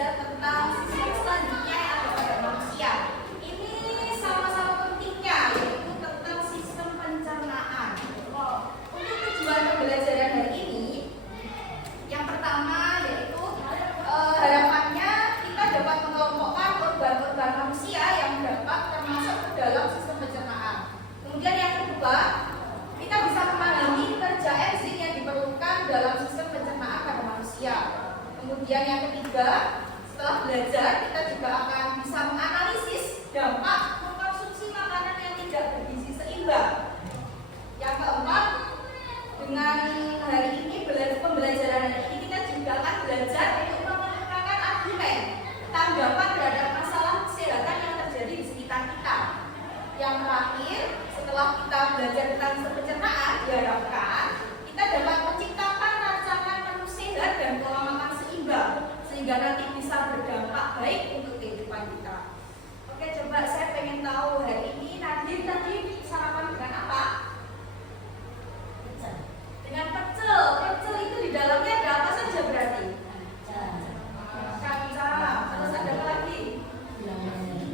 belajar tentang sisi selanjutnya yang ada pada manusia. Ini sama-sama pentingnya, yaitu tentang sistem pencernaan. Untuk tujuan pembelajaran hari ini, yang pertama yaitu harapannya kita dapat mengelompokkan organ-organ manusia yang dapat termasuk ke dalam sistem pencernaan. Kemudian yang kedua, kita bisa memahami kerja enzim yang diperlukan dalam sistem pencernaan pada manusia. Kemudian yang ketiga, setelah belajar kita juga akan bisa menganalisis dampak mengkonsumsi makanan yang tidak bergizi seimbang. Yang keempat, dengan hari ini pembelajaran hari ini kita juga akan belajar untuk mengemukakan argumen tanggapan terhadap masalah kesehatan yang terjadi di sekitar kita. Yang terakhir, setelah kita belajar tentang sistem pencernaan, diharapkan kita dapat menciptakan rancangan menu sehat dan pola makan seimbang sehingga nanti bisa berdampak baik untuk kehidupan kita. Oke, coba saya pengen tahu hari ini Nadine tadi sarapan dengan apa? Dengan pecel. Pecel itu di dalamnya ada apa saja berarti? Kacang. Terus ada apa lagi?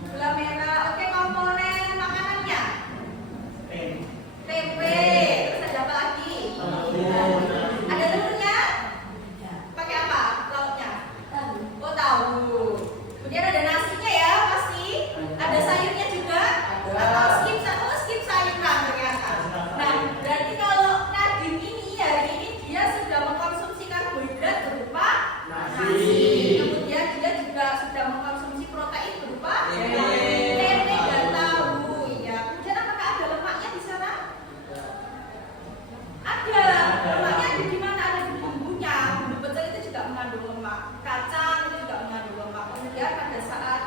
Gula merah. Oke, komponen makanannya? Tempe. Terus ada apa lagi? Ada telurnya? Pakai apa lauknya? Oh, tahu. Kemudian ada nasinya ya pasti. Ada sayurnya juga? Atau skip sayuran ternyata. Nah, berarti kalau Nadine ini hari ini dia sudah mengkonsumsi karbohidrat berupa nasi. Kemudian dia juga sudah mengkonsumsi protein berupa tempe dan tahu. Ya. Kemudian apakah ada lemaknya di sana? Ada. Lemaknya ada di mana? Ada di bumbunya. Bumbu pecel itu juga mengandung lemak. Kacang itu juga mengandung lemak. Kemudian pada saat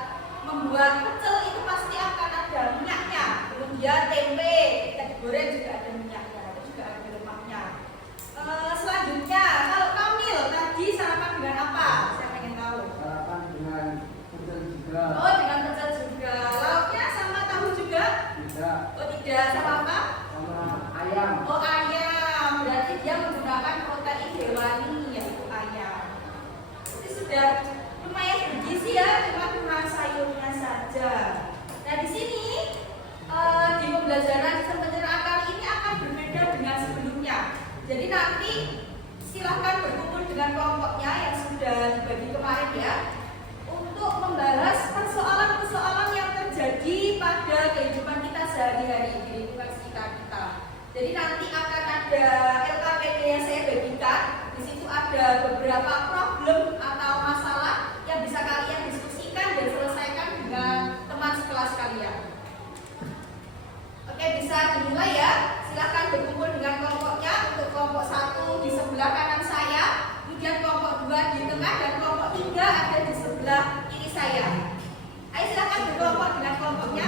membuat pecel itu pasti akan ada minyaknya. Kemudian tempe ketika digoreng juga ada minyaknya. Itu juga ada lemaknya. Selanjutnya, kalau Kamil tadi sarapan dengan apa? Saya pengen tahu. Sarapan dengan pecel juga. Oh, dengan pecel juga. Lauknya sama tahu juga? Tidak. Oh, tidak. Sama apa? Sama ayam. Oh, ayam. Berarti dia menggunakan protein hewani, yaitu ayam. Ini sudah lumayan bergizi ya, cuma kurang sayurnya saja. Nah, di sini di pembelajaran sistem pencernaan kali ini akan berbeda dengan sebelumnya. Jadi nanti silahkan berkumpul dengan kelompoknya yang sudah dibagi kemarin ya, untuk membahas persoalan-persoalan yang terjadi pada kehidupan kita sehari-hari di lingkungan sekitar kita. Jadi nanti akan ada LKPD yang saya bagikan. Di situ ada beberapa problem atau masalah yang bisa kalian diskusikan dan selesaikan dengan teman sekelas kalian. Oke, bisa dimulai ya. Silahkan berkumpul dengan kelompoknya. Untuk kelompok 1 di sebelah kanan saya, kemudian kelompok 2 di tengah, dan kelompok 3 ada di sebelah kiri saya. Ayo silahkan berkelompok dengan kelompoknya.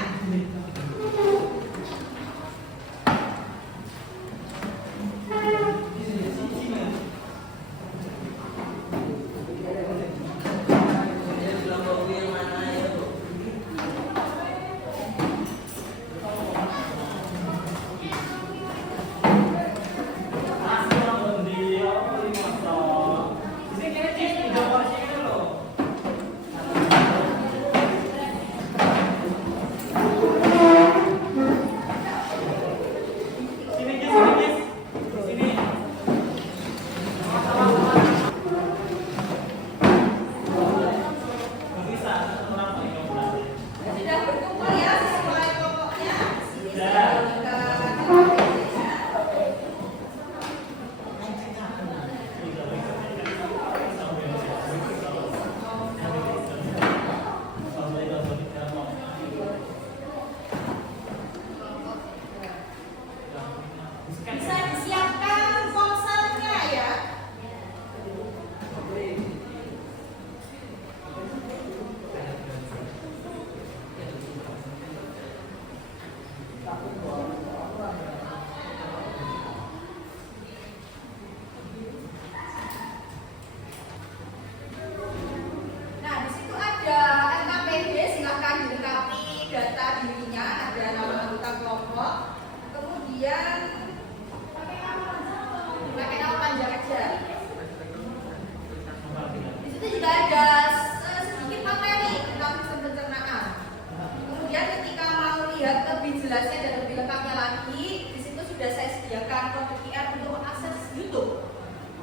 atau VPN untuk mengakses YouTube.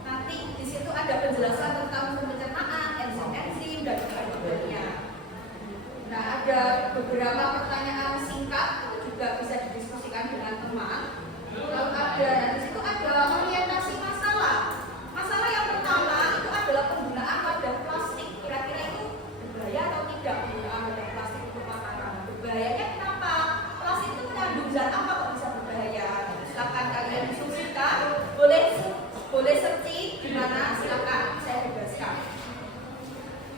Nanti di situ ada penjelasan tentang pencernaan, enzim dan sebagainya. Nah, ada beberapa pertanyaan singkat itu juga bisa didiskusikan dengan teman. Lalu ada, dan di situ ada orientasi masalah. Masalah yang pertama itu adalah penggunaan wadah plastik. Kira-kira itu berbahaya atau tidak penggunaan wadah plastik untuk makanan? Berbahayanya kenapa? Plastik itu mengandung zat apa kok bisa berbahaya? Silakan kalian diskusikan. Boleh searching di mana, silakan saya bebaskan.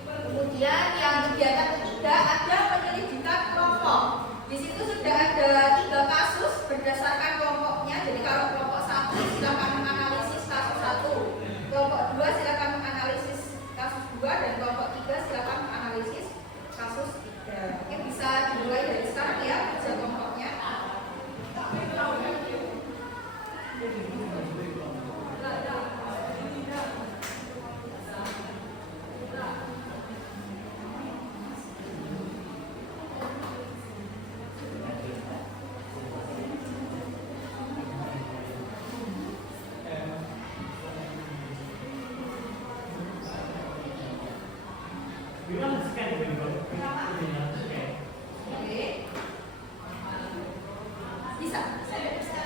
Kemudian yang kegiatan ketiga ada penyelidikan kelompok. Di situ sudah ada 3 kasus berdasarkan kelompoknya. Jadi kalau kelompok 1 silakan menganalisis kasus 1, kelompok 2 silakan menganalisis kasus 2, dan kelompok 3 silakan menganalisis kasus 3. Oke, bisa dimulai dari sekarang ya kerja kelompoknya. Bisa, saya bisa.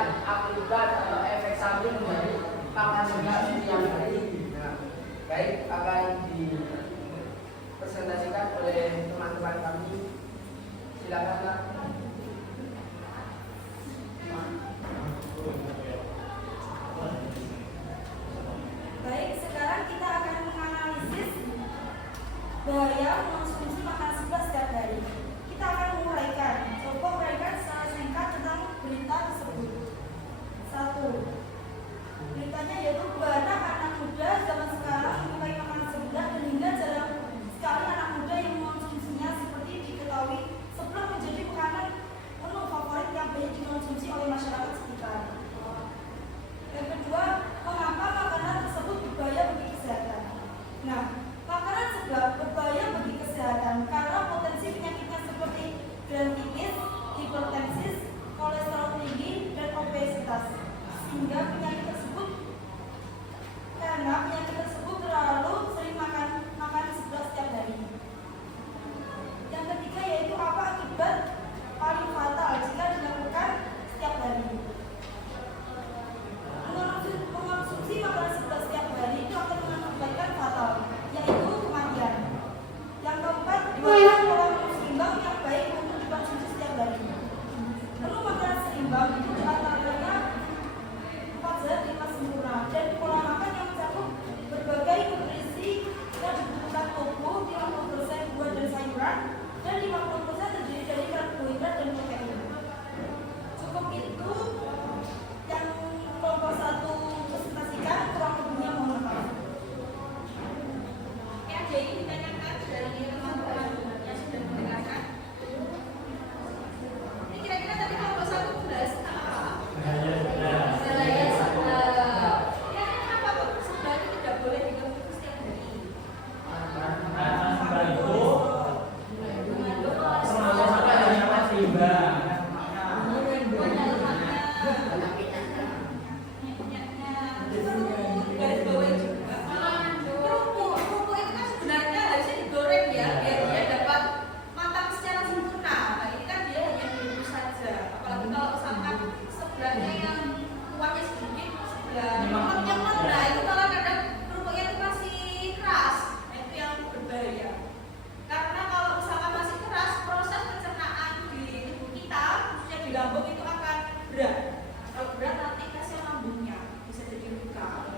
menjelaskan akibat atau efek samping dari makan seblak setiap hari. Nah, baik akan dipresentasikan oleh teman-teman kami. Silakan Pak. Baik, sekarang kita akan menganalisis bahaya mengonsumsi makan seblak setiap hari. Kita akan menguraikan, coba uraikan secara singkat tentang berita tersebut. 1. Beritanya yaitu banyak anak muda zaman sekarang menyukai makan seblak dan hingga jarang sekali anak muda yang mengonsumsinya. Seperti diketahui, seblak menjadi makanan menu favorit yang banyak dikonsumsi oleh masyarakat sekitar. Yang kedua, mengapa makanan tersebut berbahaya bagi kesehatan? Nah, makanan seblak berbahaya bagi kesehatan karena potensi penyakitnya seperti diabetes, hipertensi, kolesterol tinggi, dan obesitas. Sehingga penyakit tersebut terlalu sering makan seblak setiap hari. Yang ketiga yaitu apa akibat paling fatal jika dilakukan setiap hari. Mengonsumsi makanan seblak setiap hari itu akan mengakibatkan fatal, yaitu kematian. Yang keempat, dibuat pola menu seimbang yang baik untuk dikonsumsi setiap hari. Menu makanan seimbang itu diantaranya 4 zat 5 sempurna dan pola makan yang mencakup berbagai nutrisi yang dibutuhkan tubuh, 50% buah dan sayuran, dan 50% terdiri dari karbohidrat dan protein. Cukup itu yang kelompok 1 presentasikan, kurang lebihnya mohon maaf. Ada yang ditanyakan dari teman-teman yang sudah mendengarkan? Ini kira-kira tadi kelompok 1 bahas tentang apa? Bahaya seblak. Ya, kenapa kok seblak itu tidak boleh dikonsumsi setiap hari? Karena seblak itu termasuk apa yang namanya seimbang. Karena kalau misalkan masih keras, proses pencernaan di tubuh kita, khususnya di lambung itu akan berat. Kalau berat nanti kasihan lambungnya bisa jadi luka.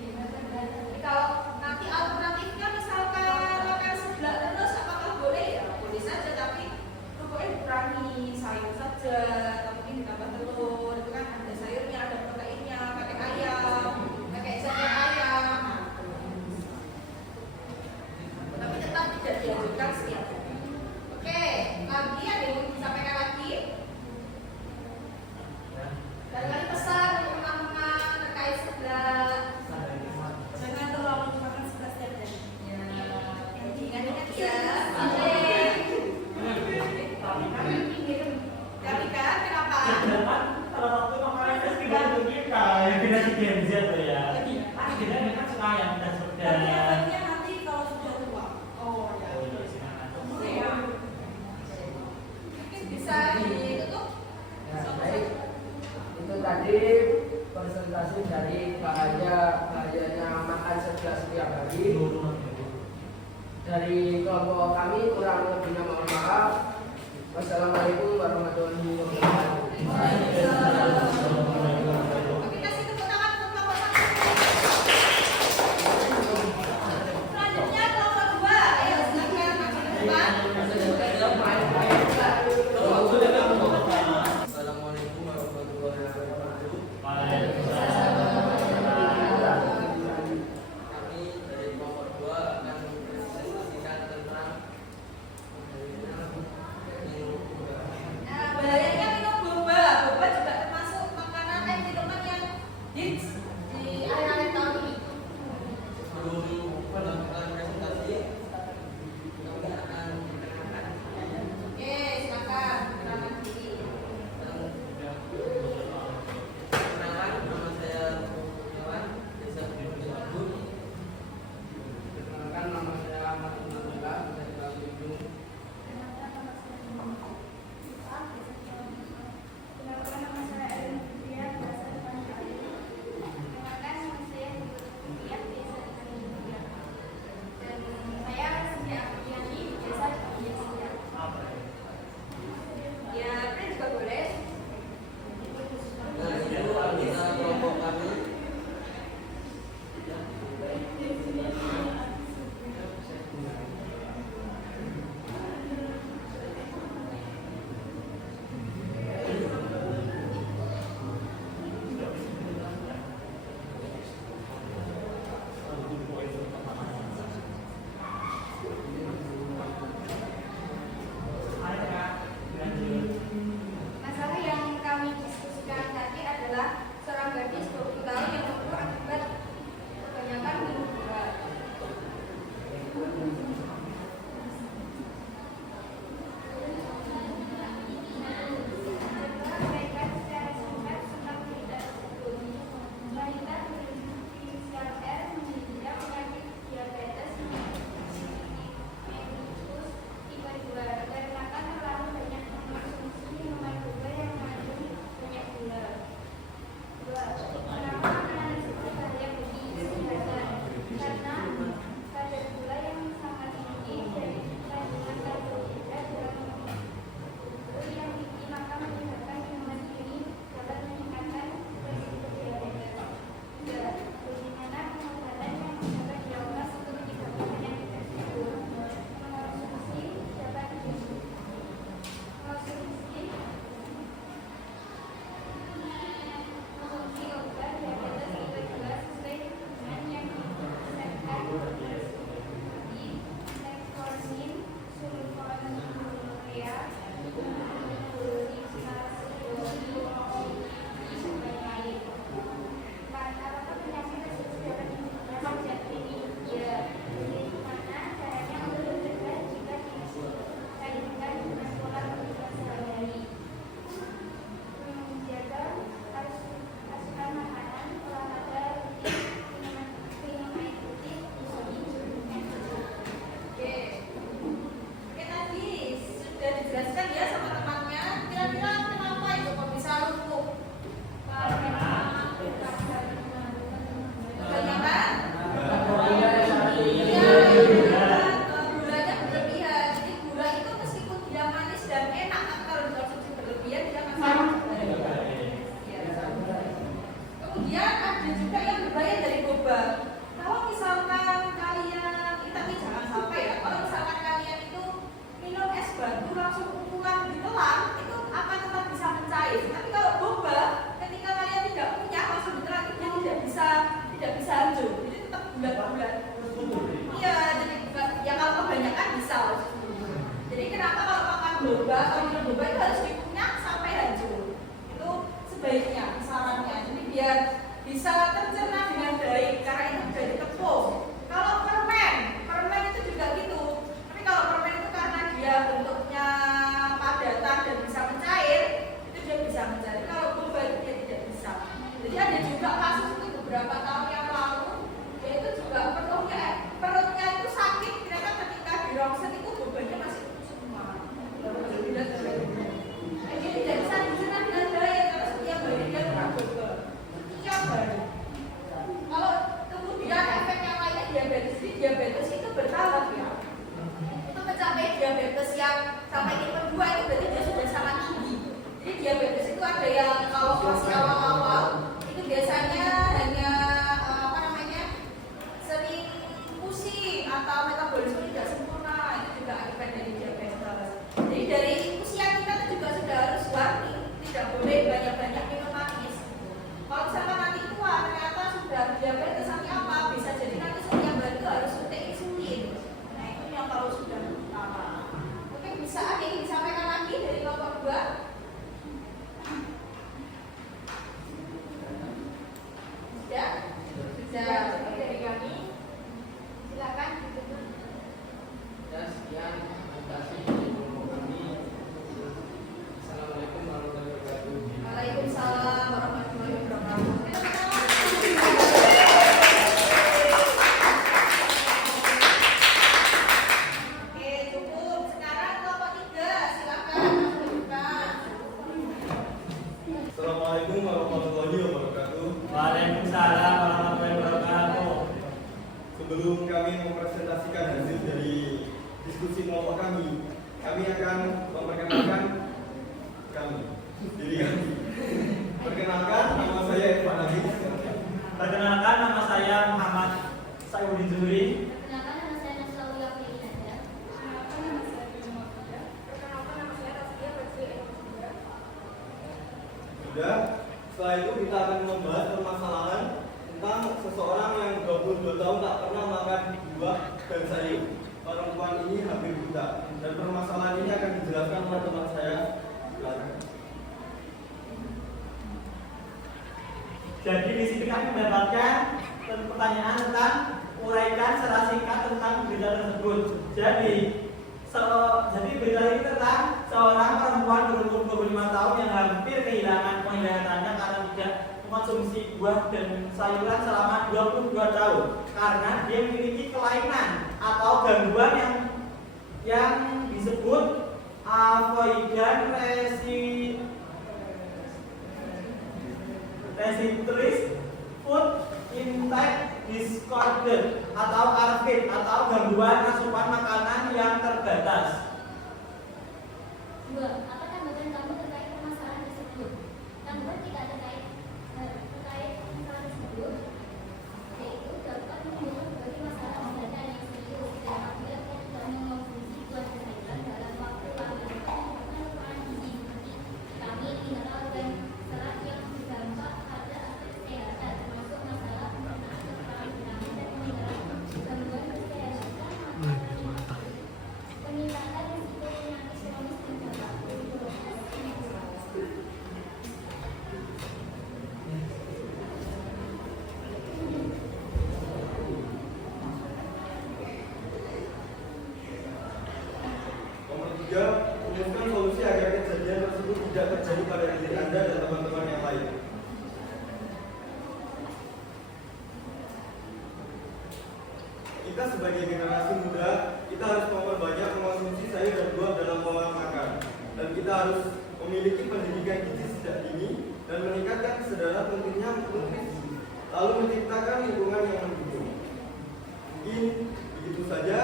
Jadi kalau nanti alternatifnya misalkan makan seblak terus, apakah boleh? Ya boleh saja, tapi pokoknya dikurangi sayur saja, atau mungkin ditambah telur. Itu kan ada sayurnya, ada proteinnya, pakai ayam, pakai sate ayam. Tapi tetap tidak dianjurkan setiap hari. Oke, lagi ada yang mau disampaikan lagi? Barangkali pesan untuk teman-teman terkait seblak. Jangan terlalu makan seblak setiap hari. Ya, ingat-ingat ya. Tapi kan kenapa? Salah satu makanan festival untuk kita yang kita di Gen Z tuh ya. Tapi kita ini kan suka yang pedas Tapi pedas. efeknya nanti kalau sudah tua. Oh ya. Mungkin bisa ditutup. Ya, baik. Itu tadi presentasi dari bahayanya makan seblak setiap hari. Dari kelompok kami kurang lebihnya mohon maaf. Wassalamualaikum warahmatullahi wabarakatuh. Oke, kasih tepuk tangan untuk kelompok 1. Selanjutnya kelompok 2. Ayo silakan maju ke depan. Assalamualaikum warahmatullahi wabarakatuh. Kami dari kelompok 2 akan mempresentasikan tentang Nah, bahayanya minum boba. Boba baiknya, sarannya. Jadi biar bisa tercerna dengan baik karena itu dari tepung. Kalau permen itu juga gitu. Tapi kalau permen itu karena dia bentuknya padatan dan bisa mencair, itu dia bisa mencair. Kalau boba itu dia tidak bisa. Jadi ada juga kasus itu beberapa tahun yang lalu, yaitu juga perutnya itu sakit ternyata ketika di ronsen itu bobanya masih utuh semua. Jadi tidak bisa dicerna dengan baik karena setiap hari dia kena boba. Setiap hari. Kalau kemudian efek yang lainnya diabetes itu bertahap ya. Itu mencapai diabetes yang sampai tipe 2 itu berarti dia sudah sangat tinggi. Jadi diabetes itu ada yang kalau masih awal-awal itu biasanya hanya sering pusing atau metabolisme tidak sempurna, itu juga akibat dari diabetes. Jadi dari usia kita itu juga sudah harus warni, tidak boleh banyak-banyak minum manis. Kalau misalkan nanti tua ternyata sudah diabetes nanti apa? Bisa jadi nanti setiap hari itu harus suntik insulin. Nah itu yang kalau sudah utama. Oke, bisa ada yang disampaikan lagi dari kelompok 2? Sudah? Sudah. Oke, dari kami. Silakan ditutup. Ya, sekian. Terima kasih dari kelompok kami. Assalamualaikum warahmatullahi wabarakatuh. Waalaikumsalam warahmatullahi wabarakatuh. Oke, cukup. Sekarang kelompok 3, silakan lanjutkan. Assalamualaikum warahmatullahi wabarakatuh. Waalaikumsalam warahmatullahi wabarakatuh. Sebelum kami mempresentasikan hasil dari diskusi kelompok kami akan memperkenalkan diri kami. Perkenalkan, nama saya Irfan Aziz. Perkenalkan, nama saya Muhammad Sayyidin Zuhri. Perkenalkan, nama saya Nasrullah Filinanda. Perkenalkan, nama saya Bima Kuda. Perkenalkan, nama saya Rafia Fajri Eka. Sudah, setelah itu kita akan membahas permasalahan tentang seseorang yang 22 tahun tak pernah makan buah dan sayur. Perempuan ini hampir buta, dan permasalahan ini akan dijelaskan oleh teman saya. Jadi di sini kami mendapatkan pertanyaan tentang uraikan secara singkat tentang berita tersebut. Jadi berita ini tentang seorang perempuan berumur 25 tahun yang hampir kehilangan penglihatannya karena tidak mengonsumsi buah dan sayuran selama 22 tahun karena dia memiliki kelainan atau gangguan yang disebut avoidant restrictive food intake disorder atau ARFID atau gangguan asupan makanan yang terbatas. 2. Apa tanggapan kamu terkait permasalahan tersebut? Tanggapan kita terkait masalah tersebut yaitu dapat menimbulkan berbagai masalah kesehatan yang serius dan apabila kita tidak mengonsumsi buah dan sayuran dalam waktu lama kekurangan gizi seperti vitamin, mineral dan serat yang berdampak pada aspek kesehatan termasuk masalah pencernaan kekurangan vitamin dan mineral, gangguan kesehatan mata, peningkatan risiko penyakit kronis dan dampak Nomor 3, rumuskan solusi agar kejadian tersebut tidak terjadi pada diri Anda dan teman-teman yang lain. Kita sebagai generasi muda, kita harus memperbanyak mengonsumsi sayur dan buah dalam pola makan. Dan kita harus memiliki pendidikan gizi sejak dini dan meningkatkan kesadaran pentingnya nutrisi, lalu menciptakan lingkungan yang mendukung. Mungkin begitu saja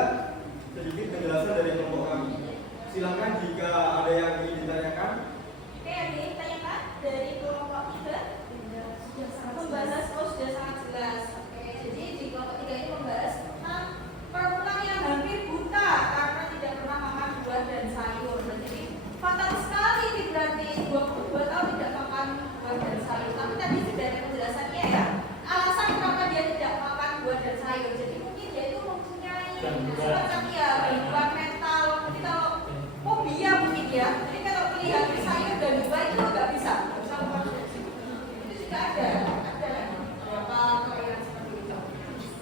sedikit penjelasan dari kelompok kami. Silakan jika ada yang ingin ditanyakan. Oke, yang ingin ditanyakan dari kelompok 3 membahas, sudah sangat jelas. Oke, jadi di kelompok 3 ini membahas tentang perempuan yang hampir buta karena tidak pernah makan buah dan sayur. Jadi fatal sekali ini berarti 22 tahun tidak makan buah dan sayur. Tapi tadi sudah ada penjelasannya ya. Alasan kenapa dia tidak makan buah dan sayur. Jadi mungkin dia itu mempunyai semacam ya gangguan mental. Mungkin kalau fobia mungkin ya. Jadi kalau melihat ada beberapa kalian seperti itu.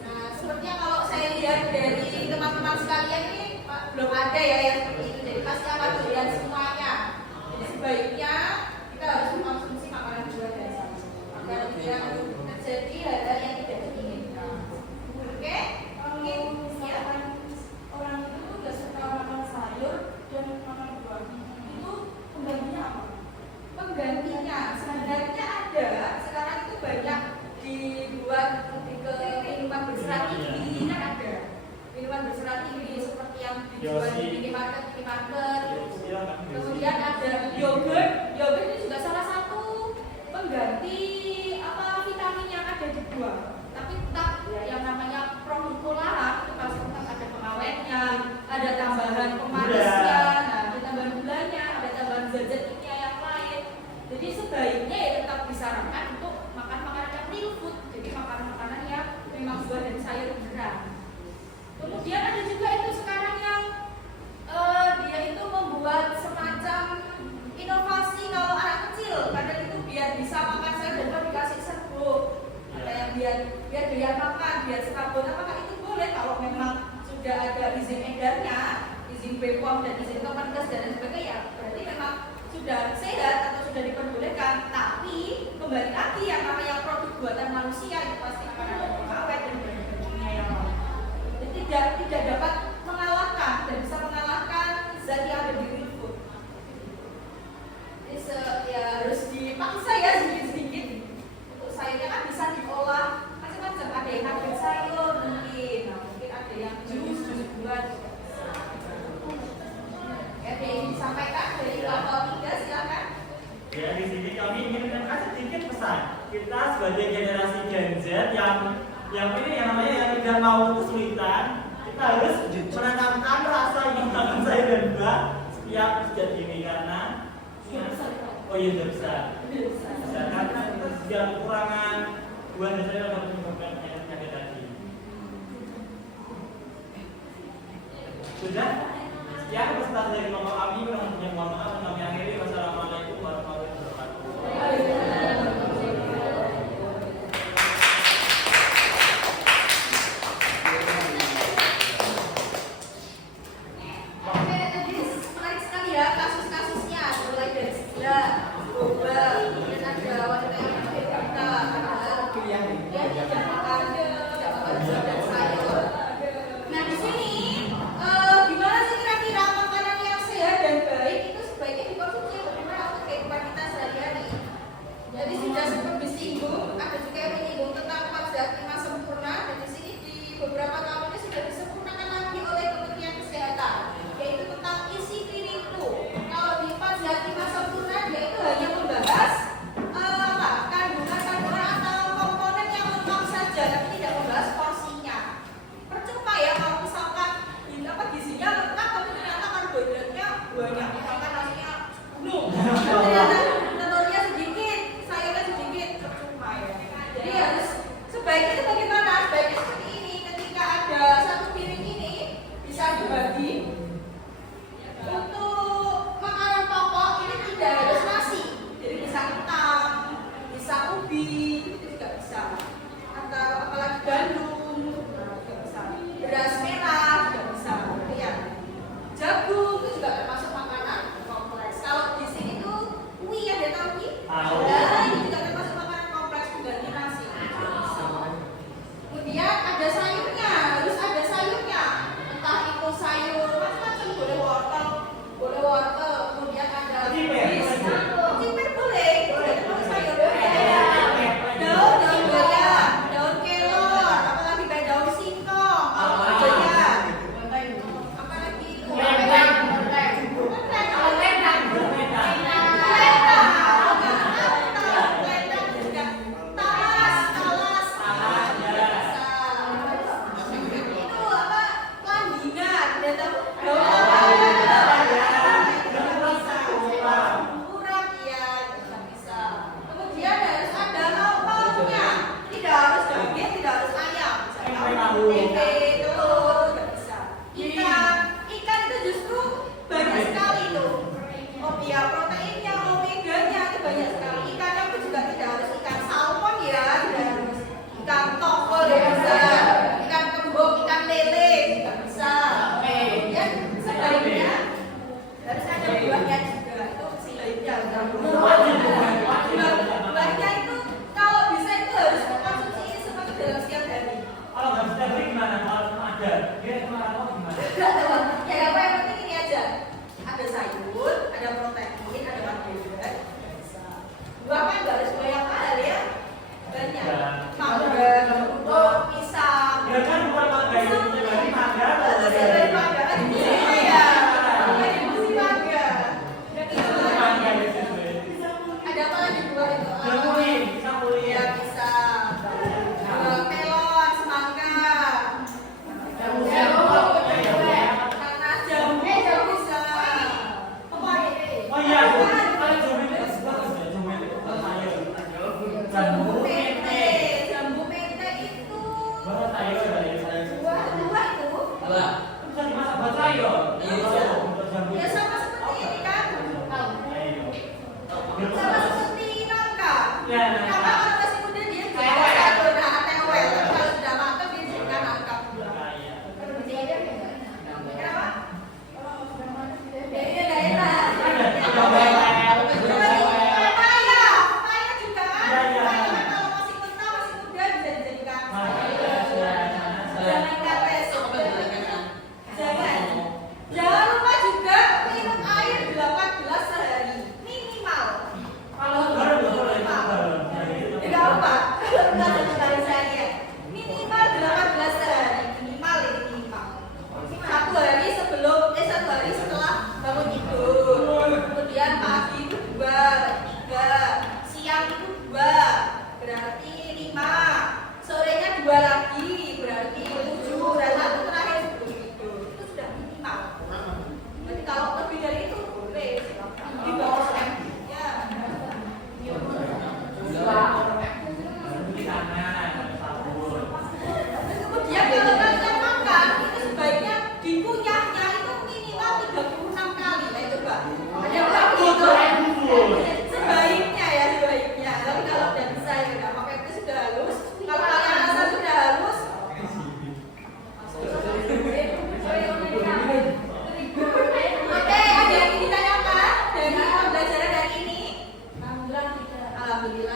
Nah, sepertinya kalau saya lihat dari teman-teman sekalian ini belum ada ya yang seperti itu. Jadi pasti akan doyan semuanya. Jadi sebaiknya kita harus mengkonsumsi makanan buah dan sayur agar tidak terjadi hal-hal yang tidak diinginkan. Oke, mungkin siapa orang itu tuh nggak suka makan sayur dan makan buah. Itu penggantinya apa? Penggantinya sebenarnya ada. Sekarang itu banyak dibuat lebih ke minuman berserat tinggi kan ada. Minuman berserat tinggi seperti yang dijual di minimarket. Kemudian ada yogurt. Yogurt itu juga salah satu pengganti vitamin yang ada di buah. Tapi tetap yang namanya promukularat itu pasti tetap ada pengawetnya, ada tambahan pemanisnya, ada tambahan gulanya, ada tambahan zat-zat kimia yang lain. Jadi sebaiknya ya tetap disarankan untuk makan makanan yang real food. Jadi makanan-makanan yang memang buah dan sayur beneran. Kemudian ada juga itu sekarang yang dia itu membuat semacam inovasi kalau anak kecil, kadang itu biar bisa makan sayur dan dikasih serbuk. Ada yang biar doyan makan, biar sekabut. Apakah itu boleh kalau memang sudah ada izin edarnya, izin BPOM dan izin Kemenkes dan sebagainya? Berarti memang sudah sehat atau sudah diperbolehkan. Tapi kembali lagi yang namanya produk buatan manusia itu pasti akan ada pengawet dan bahan-bahannya yang lain. Jadi tidak dapat mengalahkan dan bisa mengalahkan zat yang ada di real food. Jadi ya harus dipaksa ya sedikit-sedikit. Untuk sayurnya kan bisa diolah macam-macam. Ada yang nugget sayur mungkin, mungkin ada yang jus buat. Ya, ada yang disampaikan dari level 3 silakan. Ya, di sini kami ingin menyampaikan sedikit pesan. Kita sebagai generasi Gen Z yang ini yang namanya yang tidak mau kesulitan, kita harus menanamkan rasa ingin makan sayur dan buah setiap sejak ini karena sudah besar. Karena kita sudah kekurangan buah dan sayur akan menyebabkan penyakit tadi. Sudah? Sekian presentasi dari Bapak kami. Mohon maaf kami akhiri. Wassalamualaikum warahmatullahi wabarakatuh. Sebaiknya itu bagaimana? Sebaiknya seperti ini, ketika ada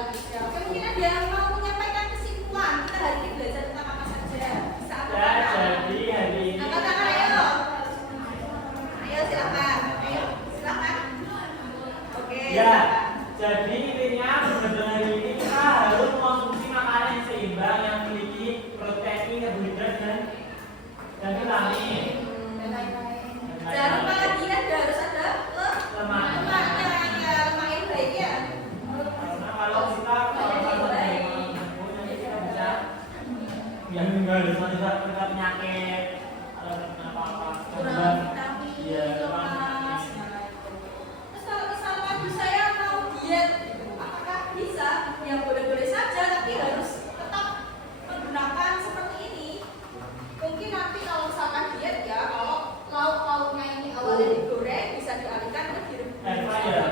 Ya, oke, mungkin ada yang mau menyampaikan kesimpulan. Kita hari ini belajar tentang apa saja. Bisa apa? Ya, jadi hari ini Angkat tangan, ayo. Ayo silakan. Ayo silakan. Oke. ya, jadi intinya benar hari ini kita harus mengonsumsi makanan yang seimbang yang memiliki protein, karbohidrat dan vitamin. Jangan lupa lagi ada harus ada Lemak. lemaknya ya, lemak yang baik ya. Karena kalau kita bisa yang enggak ada penyakit atau apa-apa. Kurang vitamin, Iya, lemas. Terus kalau misalkan saya mau diet, apakah bisa? Ya boleh-boleh saja, tapi harus tetap menggunakan seperti ini. Mungkin nanti kalau misalkan diet ya, kalau lauk-lauknya ini awalnya digoreng, bisa dialihkan ke direbus. Air fryer.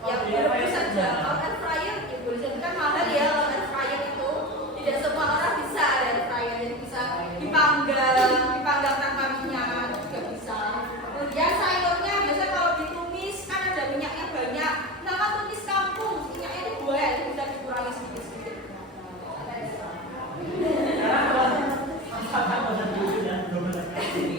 Ya direbus saja. Kalau air fryer, ya boleh saja kan mahal ya. Kalau air fryer itu tidak semua orang bisa ada air fryer, jadi bisa dipanggang tanpa minyak itu juga bisa. Kemudian sayurnya biasa kalau ditumis kan ada minyaknya banyak. Nah kan tumis kampung, minyaknya dibuat, itu bisa dikurangi sedikit-sedikit.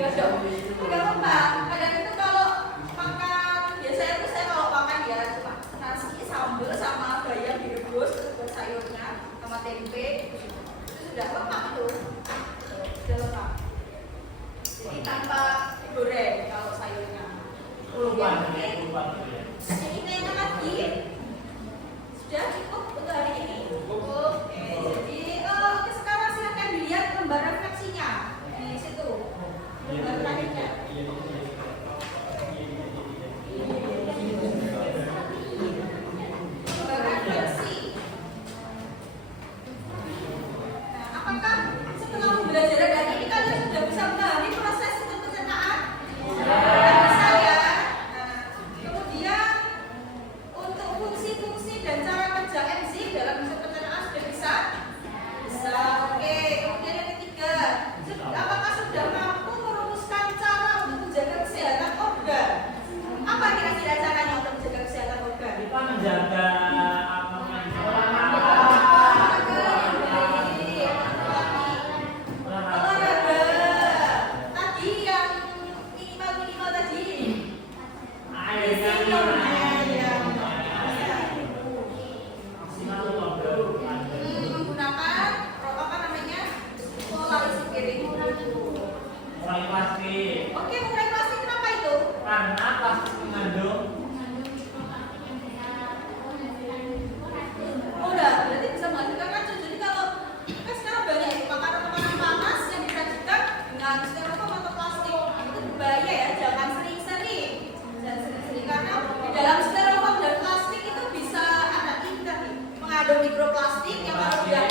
Enggak apa-apa. Kadang itu kalau makan, biasanya tuh saya kalau makan ya cuma nasi sambal sama bayam direbus terus buat sayurnya sama tempe itu sudah lengkap itu. Sudah lengkap. Jadi tanpa digoreng kalau sayurnya. Yang intinya lagi sudah cukup untuk hari ini. Oke, jadi oke, sekarang silakan dilihat lembar refleksinya di situ. Lembar terakhirnya. Lembar refleksi. Nah, apakah setelah pembelajaran hari ini kalian sudah bisa memahami proses untuk pencernaan? Sudah bisa ya. Nah, kemudian untuk fungsi-fungsi dan cara kerja enzim dalam proses pencernaan sudah bisa? Bisa. Oke. Kemudian yang ketiga, apakah sudah mampu merumuskan cara untuk menjaga kesehatan organ? Apa kira-kira caranya untuk menjaga kesehatan organ? Kita menjaga apa Olahraga. Tadi yang minimal tadi. air Menggunakan apa namanya? Pola isi piring. mulai plastik Oke, mengurai plastik kenapa itu? karena plastik mengandung Oh, udah, berarti bisa menghasilkan racun. Jadi kalau kan sekarang banyak itu makanan-makanan panas yang disajikan dengan styrofoam atau plastik, itu berbahaya ya. Jangan sering-sering. Jangan sering-sering karena di dalam styrofoam dan plastik itu bisa ada ini tadi mengandung mikroplastik yang kalau dia